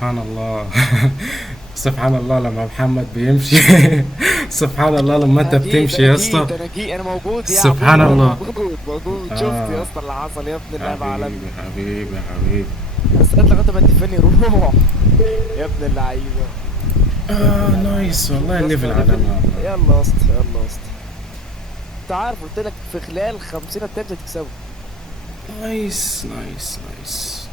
سبحان الله. سبحان الله لما محمد بيمشي. سبحان الله لما انت اكيد بتمشي يا اسطى. اكيد انا اكيد انا موجود يا سبحان عمور، انا الله. موجود شفت يا اه اسطى اللي حصل يا ابن اللعيبه عالمي. حبيبي حبيبي حبيبي. بس انت لغايه ما تفني روح يا ابن اللعيبه. نايس والله، شوف يا الليفل اسطى عالمي ليفل. والله. يلا يا اسطى يلا يا اسطى، انت عارف قلت لك في خلال 50 اتاك هتكسبه. نايس نايس نايس.